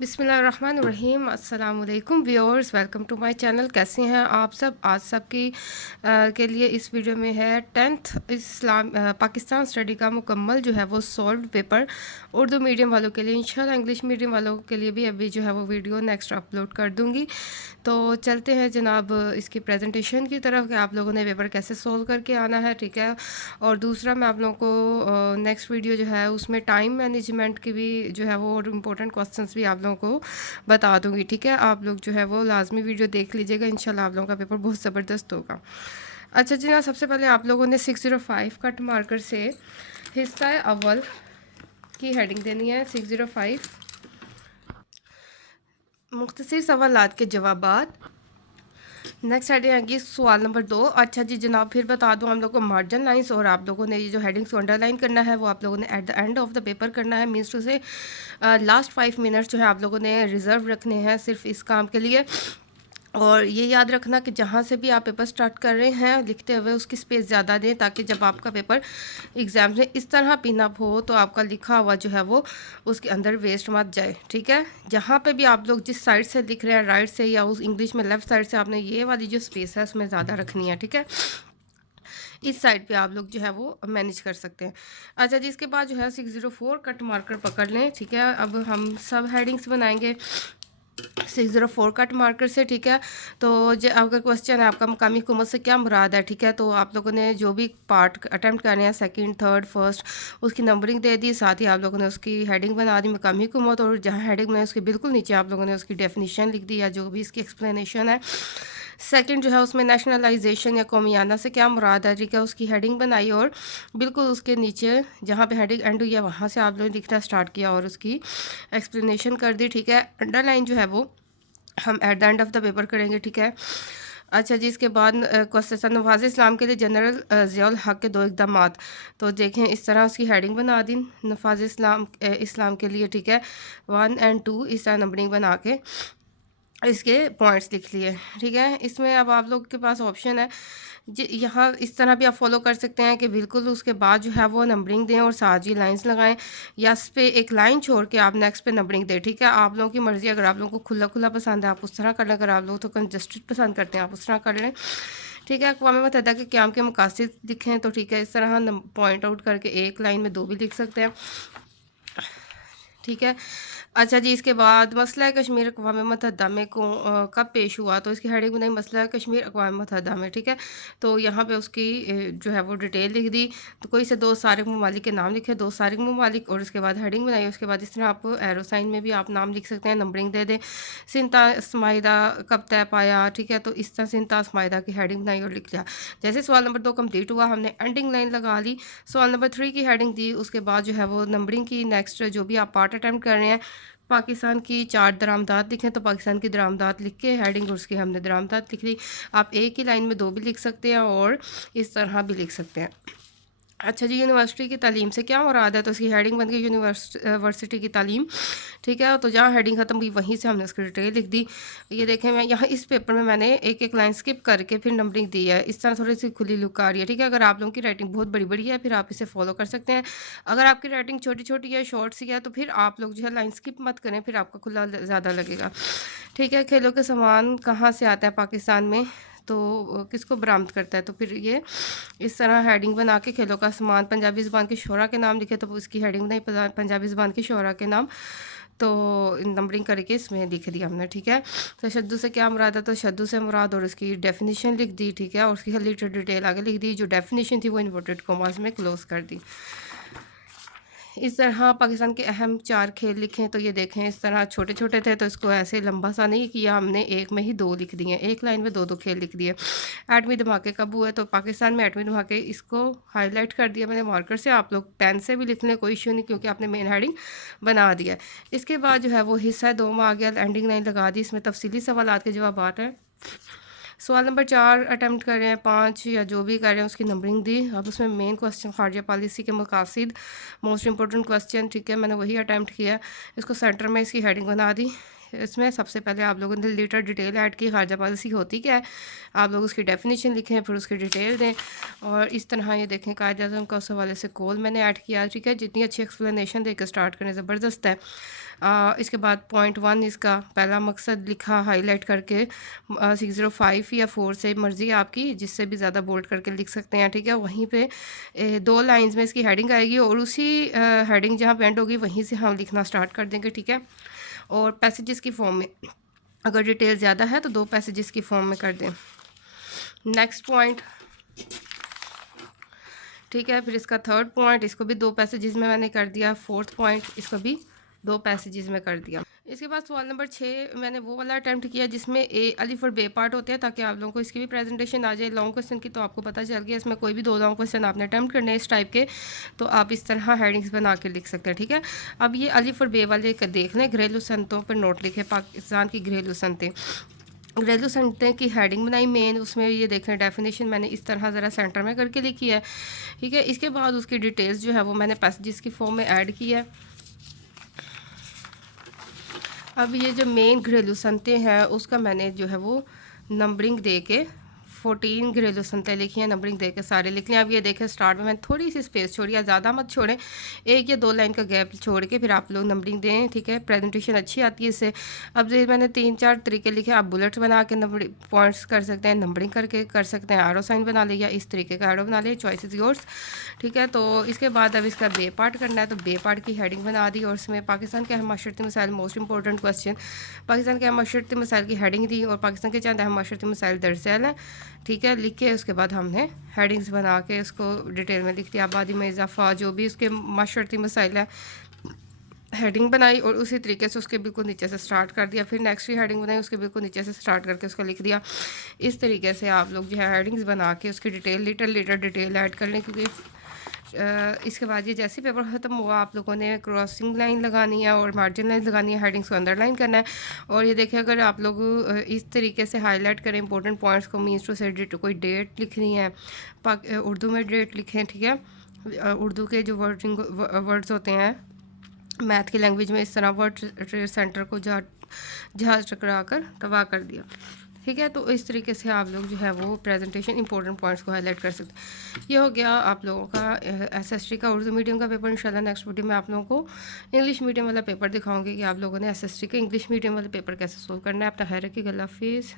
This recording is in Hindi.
बिस्मिल्लाहिर्रहमानिर्रहीम। अस्सलाम वालेकुम viewers, welcome to my channel. कैसे हैं आप सब? आज सबकी के लिए इस वीडियो में है 10th पाकिस्तान स्टडी का मुकम्मल जो है वो सॉल्व पेपर उर्दू मीडियम वालों के लिए। इंशाल्लाह इंग्लिश मीडियम वालों के लिए भी अभी जो है वो वीडियो नेक्स्ट अपलोड कर दूँगी। तो चलते हैं जनाब इसकी प्रेजेंटेशन की तरफ कि आप लोगों ने पेपर कैसे सॉल्व करके आना है, ठीक है। और दूसरा मैं आप लोगों को नेक्स्ट वीडियो जो है उसमें टाइम मैनेजमेंट की भी जो है वो इम्पोर्टेंट क्वेश्चंस भी आप लोगों को बता दूंगी, ठीक है। आप लोग जो है वो लाजमी वीडियो देख लीजिएगा, इंशाल्लाह आप लोगों का पेपर बहुत ज़बरदस्त होगा। अच्छा जी ना, सबसे पहले आप लोगों ने 605 कट मार्कर से हिस्सा अव्वल की हेडिंग देनी है। 605 मुख्तसर सवालात के जवाबात। नेक्स्ट हेडिंग आएगी सवाल नंबर 2। अच्छा जी जनाब, फिर बता दूं हम लोग को मार्जिन लाइंस और आप लोगों ने ये जो हेडिंग्स को अंडरलाइन करना है वो आप लोगों ने at the end of the paper करना है। मीन्स टू से लास्ट 5 मिनट्स जो है आप लोगों ने रिज़र्व रखने हैं सिर्फ इस काम के लिए। और ये याद रखना कि जहाँ से भी आप पेपर स्टार्ट कर रहे हैं लिखते हुए उसकी स्पेस ज़्यादा दें, ताकि जब आपका पेपर एग्ज़ाम में इस तरह पिन अप हो तो आपका लिखा हुआ जो है वो उसके अंदर वेस्ट मत जाए, ठीक है। जहाँ पे भी आप लोग जिस साइड से लिख रहे हैं, राइट से या उस इंग्लिश में लेफ़्ट साइड से, आपने ये वाली जो स्पेस है उसमें ज़्यादा रखनी है, ठीक है। इस साइड पे आप लोग जो है वो मैनेज कर सकते हैं। अच्छा जी, इसके बाद जो है 604 कट मार्कर पकड़ लें, ठीक है। अब हम सब हेडिंग्स बनाएंगे 604 कट मार्कर से, ठीक है। तो जो अगर क्वेश्चन है आपका मकामी हुकूमत से क्या मुराद है, ठीक है, तो आप लोगों ने जो भी पार्ट अटैम्प्ट करने हैं, सेकंड, थर्ड, फर्स्ट, उसकी नंबरिंग दे दी। साथ ही आप लोगों ने उसकी हेडिंग बना दी मकामी हुकूमत, और जहाँ हेडिंग में उसके बिल्कुल नीचे आप लोगों ने उसकी डेफिनेशन लिख दी या जो भी इसकी एक्सप्लेनेशन है। सेकंड जो है उसमें नेशनलाइजेशन या कौमियाना से क्या मुराद है, ठीक है, उसकी हेडिंग बनाई और बिल्कुल उसके नीचे जहाँ पे हेडिंग एंड हुई है वहाँ से आप लोगों ने लिखना स्टार्ट किया और उसकी एक्सप्लेनेशन कर दी, ठीक है। अंडरलाइन जो है वो हम at the end of the paper करेंगे, ठीक है। अच्छा जी, इसके बाद क्वेश्चन नवाज़ इस्लाम के लिए जनरल ज़ियाउल हक के दो इक़दामात। तो देखें इस तरह उसकी हेडिंग बना दी नवाज़ इस्लाम के लिए, ठीक है। 1 और 2 इस तरह नंबरिंग बना के इसके पॉइंट्स लिख लिए, ठीक है। इसमें अब आप लोग के पास ऑप्शन है जी, यहाँ इस तरह भी आप फॉलो कर सकते हैं कि बिल्कुल उसके बाद जो है वो नंबरिंग दें और साथ ही लाइंस लगाएं, या इस पे एक लाइन छोड़ के आप नेक्स्ट पे नंबरिंग दें, ठीक है। आप लोगों की मर्ज़ी, अगर आप लोगों को खुला खुला पसंद है आप उस तरह कर लें, अगर आप लोग तो कंजस्टेड पसंद करते हैं आप उस तरह कर लें, ठीक है। अक़वाम मुत्तहिदा के क़याम के मकासद लिखें, तो ठीक है, इस तरह पॉइंट आउट करके एक लाइन में दो भी लिख सकते हैं, ठीक है। अच्छा जी, इसके बाद मसला कश्मीर अक़वाम मुत्तहिदा में कब पेश हुआ, तो इसकी हेडिंग बनाई मसला कश्मीर अक़वाम मुत्तहिदा में, ठीक है। तो यहाँ पे उसकी जो है वो डिटेल लिख दी। तो कोई से दो सारिक ममालिक के नाम लिखे, दो सारिक ममालिक, और उसके बाद हेडिंग बनाई। उसके बाद इस तरह आप एरो साइन में भी आप नाम लिख सकते हैं, नंबरिंग दे दें। सिंतास माहिदा कब तय पाया, ठीक है, तो इस तरह सिंतास माहिदा की हेडिंग बनाई और लिख लिया। जैसे सवाल नंबर 2 कंप्लीट हुआ, हमने एंडिंग लाइन लगा ली। सवाल नंबर 3 की हेडिंग दी, उसके बाद जो है वो नंबरिंग की नेक्स्ट जो भी आप पार्ट अटैम्प्ट कर रहे हैं, पाकिस्तान की 4 दरामदात लिखें, तो पाकिस्तान की दरामदात लिख के हेडिंग उसकी हमने दरामदात लिख ली। आप एक ही लाइन में दो भी लिख सकते हैं और इस तरह भी लिख सकते हैं। अच्छा जी, यूनिवर्सिटी की तालीम से क्या मुराद है, तो उसकी हेडिंग बन गई यूनिवर्सिटी की तालीम, ठीक है। तो जहाँ हेडिंग ख़त्म हुई वहीं से हमने उसकी डिटेल लिख दी। ये देखें, मैं यहाँ इस पेपर में मैंने एक एक लाइन स्किप करके फिर नंबरिंग दी है। इस तरह थोड़ी सी खुली लुक आ रही है, ठीक है। अगर आप लोगों की राइटिंग बहुत बड़ी बड़ी है फिर आप इसे फॉलो कर सकते हैं। अगर आपकी राइटिंग छोटी छोटी है, शॉर्ट सी है, तो फिर आप लोग जो है लाइन स्किप मत करें, फिर आपका खुला ज़्यादा लगेगा, ठीक है। खेलों के सामान कहाँ से आता है पाकिस्तान में, तो किसको बरामद करता है, तो फिर ये इस तरह हेडिंग बना के खेलों का सामान पंजाबी ज़बान के शोरा के नाम लिखे, तो उसकी हेडिंग बनाई पंजाबी ज़बान के शोरा के नाम, तो नंबरिंग करके इसमें लिख दिया हमने, ठीक है। तो शद्दू से क्या मुराद है, तो शद्दू से मुराद और उसकी डेफिनेशन लिख दी, ठीक है, और उसकी हल्ली डिटेल आगे लिख दी। जो डेफिनेशन थी वो इन्वर्टेड कॉमास में क्लोज कर दी। इस तरह पाकिस्तान के अहम 4 खेल लिखें, तो ये देखें इस तरह छोटे छोटे थे तो इसको ऐसे लंबा सा नहीं किया हमने, एक में ही दो लिख दिए, एक लाइन में दो दो खेल लिख दिए। एटमी धमाके कब हुए, तो पाकिस्तान में एटमी धमाके, इसको हाईलाइट कर दिया मैंने मार्कर से। आप लोग पेन से भी लिख लें, कोई इशू नहीं, क्योंकि आपने मेन हेडिंग बना दिया। इसके बाद जो है वो हिस्सा 2 में आ गया, एंडिंग लाइन लगा दी, इसमें तफसीली सवालात के जवाब हैं। सवाल नंबर 4 अटैम्प्ट कर रहे हैं, 5 या जो भी कर रहे हैं उसकी नंबरिंग दी। अब उसमें मेन क्वेश्चन खारजा पॉलिसी के मकासद, मोस्ट इंपॉर्टेंट क्वेश्चन, ठीक है, मैंने वही अटैम्प्ट किया। इसको सेंटर में इसकी हेडिंग बना दी। इसमें सबसे पहले आप लोगों ने लीटर डिटेल ऐड की, खारजा पॉलिसी होती क्या है, आप लोग उसकी डेफिनेशन लिखें, फिर उसकी डिटेल दें। और इस तरह ये देखें कायद-ए-आज़म का उस हवाले से कॉल मैंने ऐड किया, ठीक है। जितनी अच्छी एक्सप्लेनेशन देकर स्टार्ट करें ज़बरदस्त है। इसके बाद पॉइंट 1 इसका पहला मकसद लिखा हाईलाइट करके 605 या 4 से मर्ज़ी आपकी, जिससे भी ज़्यादा बोल्ड करके लिख सकते हैं, ठीक है। वहीं पे 2 लाइन्स में इसकी हेडिंग आएगी और उसी हेडिंग जहाँ पे एंड होगी वहीं से हम लिखना स्टार्ट कर देंगे, ठीक है। और पैसेजेस की फॉर्म में अगर डिटेल ज़्यादा है तो 2 पैसेजेस की फॉर्म में कर दें। नेक्स्ट पॉइंट, ठीक है। फिर इसका थर्ड पॉइंट, इसको भी 2 पैसेजेस में मैंने कर दिया। फोर्थ पॉइंट, इसको भी 2 पैसेजेस में कर दिया। इसके बाद सवाल नंबर 6 मैंने वो वाला अटैम्प्ट किया जिसमें ए अलिफ और बे पार्ट होते हैं, ताकि आप लोगों को इसकी भी प्रेजेंटेशन आ जाए लॉन्ग क्वेश्चन की। तो आपको पता चल गया इसमें कोई भी 2 लॉन्ग क्वेश्चन आपने अटैम्प्ट करने हैं इस टाइप के, तो आप इस तरह हेडिंग्स बना के लिख सकते हैं, ठीक है। अब ये अलिफ और बे वाले देख लें, घरेलू सनतों पर नोट लिखे, पाकिस्तान की घरेलू सनतें। घरेलू सनतें की हेडिंग बनाई मेन, उसमें ये देखें डेफिनेशन मैंने इस तरह ज़रा सेंटर में करके लिखी है, ठीक है। इसके बाद उसकी डिटेल्स जो है वो मैंने पैसेजेस की फॉर्म में ऐड की है। अब ये जो मेन घरेलू सनतें हैं उसका मैंने जो है वो नंबरिंग दे के 14 घरेलू सनतें लिखी हैं, नंबरिंग दे के सारे लिख लें। अब ये देखें स्टार्ट में मैंने थोड़ी सी स्पेस छोड़ी है, ज़्यादा मत छोड़ें, 1 या 2 लाइन का गैप छोड़ के फिर आप लोग नंबरिंग दें, ठीक है। प्रेजेंटेशन अच्छी आती है इससे। अब ये मैंने 3-4 तरीके लिखे, आप बुलेट्स बना के नंबरिंग पॉइंट्स कर सकते हैं, नंबरिंग करके कर सकते हैं, एरो साइन बना ले या इस तरीके का एरो बना ले, चॉइस इज़ योर्स, ठीक है। तो इसके बाद अब इसका बे पार्ट करना है, तो बे पार्ट की हेडिंग बना दी और उसमें पाकिस्तान के अहम माशरती मसाइल, मोस्ट इंपॉर्टेंट क्वेश्चन, पाकिस्तान के अहम माशरती मसाइल की हेडिंग दी और पाकिस्तान के चंद अहम माशरती मसाइल दर्ज झैल हैं, ठीक है। लिख के उसके बाद हमने हेडिंग्स बना के उसको डिटेल में लिख दिया। आबादी में इजाफा, जो भी उसके माशरती मसाइल है, हेडिंग बनाई और उसी तरीके से उसके बिल्कुल नीचे से स्टार्ट कर दिया। फिर नेक्स्ट ही हेडिंग बनाई, उसके बिल्कुल नीचे से स्टार्ट करके उसका लिख दिया। इस तरीके से आप लोग जो है हेडिंग्स बना के उसकी डिटेल लिटर डिटेल ऐड कर लें, क्योंकि इसके बाद ये जैसे पेपर ख़त्म हुआ आप लोगों ने क्रॉसिंग लाइन लगानी है और मार्जिन लाइन लगानी है, हेडिंग्स को अंडरलाइन करना है। और ये देखिए अगर आप लोग इस तरीके से हाईलाइट करें इंपॉर्टेंट पॉइंट्स को, मीन्स टू से कोई डेट लिखनी है, उर्दू में डेट लिखें, ठीक है। उर्दू के जो वर्ड्स होते हैं मैथ की लैंग्वेज में, इस तरह वर्ड ट्रेड सेंटर को जहाज टकरा कर तबाह कर दिया, ठीक है। तो इस तरीके से आप लोग जो है वो प्रेजेंटेशन इंपॉर्टेंट पॉइंट्स को हाईलाइट कर सकते हैं। ये हो गया आप लोगों का एसएसटी का उर्दू मीडियम का पेपर। इंशाल्लाह नेक्स्ट वीडियो में आप लोगों को इंग्लिश मीडियम वाला पेपर दिखाऊंगी कि आप लोगों ने एसएसटी के इंग्लिश मीडियम वाले पेपर कैसे सोल्व करना है। अपना खैर रखिएगा, अल्लाह हाफिज़।